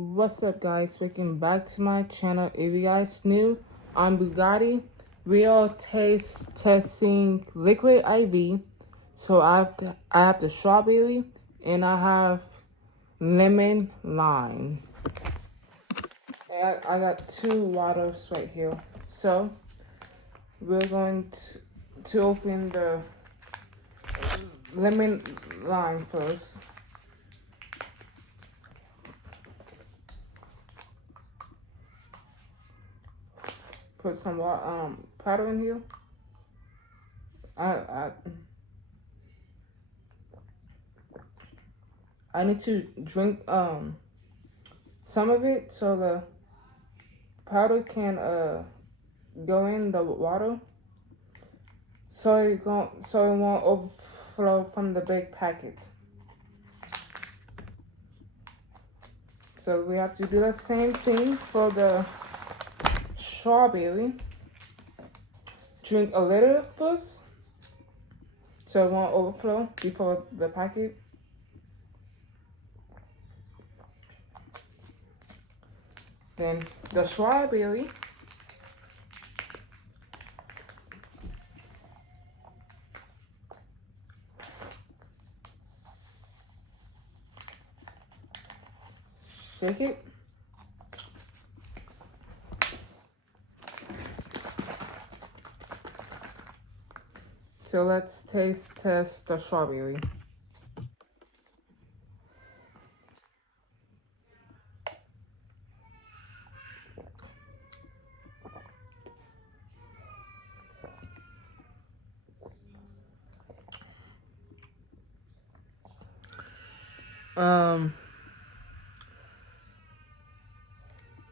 What's up, guys? Welcome back to my channel. If you guys new, I'm Bugatti. We are testing liquid IV. So I have the strawberry and I have lemon lime. I got two waters right here. So we're going to open the lemon lime first. Put some powder in here. I need to drink some of it so the powder can go in the water, so it won't overflow from the big packet. So we have to do the same thing for the strawberry. Drink a little first so it won't overflow before the packet. Then the strawberry. Shake it. So let's test the strawberry.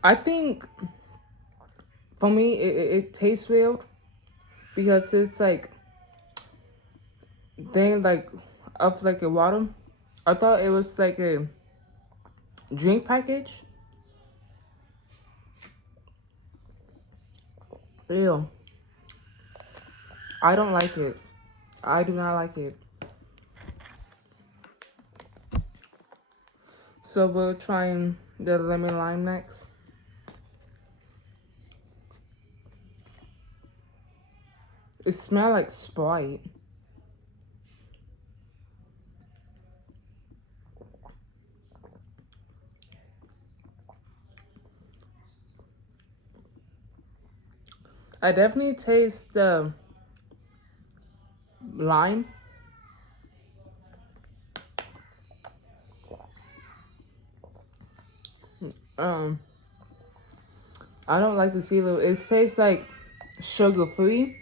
I think for me it tastes weird because it's like of like a water. I thought it was like a drink package. Ew. I don't like it. I do not like it. So we're trying the lemon lime next. It smells like Sprite. I definitely taste the lime. I don't like the CeeLo. It tastes like sugar free.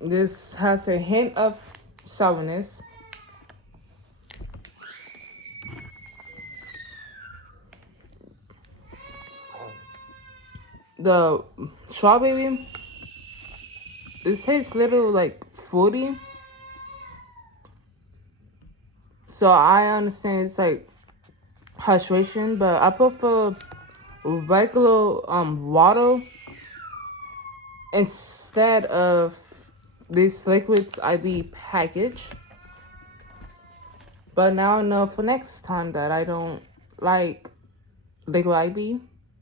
This has a hint of sourness. The strawberry, it tastes little like fruity. So I understand it's like hydration, but I prefer regular water instead of this liquids IV package. But now I know for next time that I don't like liquid IV.